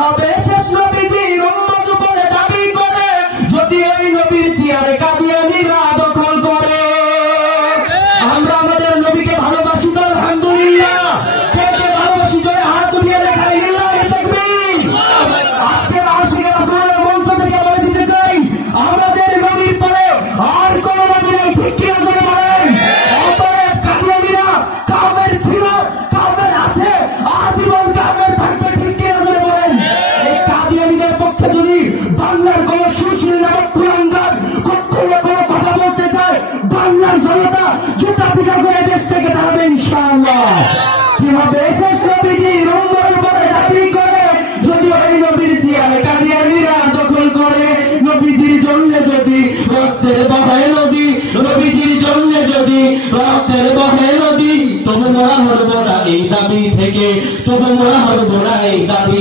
হবে শেষ নবীজির উম্মত বলে দাবি করে যদি ওই নবীর চেয়ারে কাদিয়ানীরা দখল করে? আমরা আমাদের নবীকে ভালোবাসি তো আলহামদুলিল্লাহ। কে কে ভালোবাসি জোরে হাত উঠিয়ে দেখাই লিল্লাহি তাকবীর। আজকের আশিকে রাসূলের মঞ্চ থেকে বলে দিতে চাই আমাদের নবীর পরে আর কোন নবী নেই, ঠিক কি না জোরে বলেন? অতএব কাদিয়ানীরা কাফের ছিল, কাফের আছে, আজীবন কাফের থাকবে, ঠিক কি না জোরে বলেন? এই কাদিয়ানীদের পক্ষে যদি বাংলার কোন সুশীল নামক কুলাঙ্গার কখনো কোনো কথা বলতে চায় বাংলার জনতা জুতা পিটা করে দেশ থেকে দাঁড়াবে ইনশাআল্লাহ। কি হবে শেষ নবীজির উম্মত বলে দাবি করে যদি ওই নবীর চেয়ারে কাদিয়ানীরা দখল করে? নবীজির জন্য যদি রক্তের বহে নদী, নবীজির জন্য যদি রক্তের বহে নদী, তবু মোরা হরব না এই দাবি থেকে, তবু মোরা হরব না এই দাবি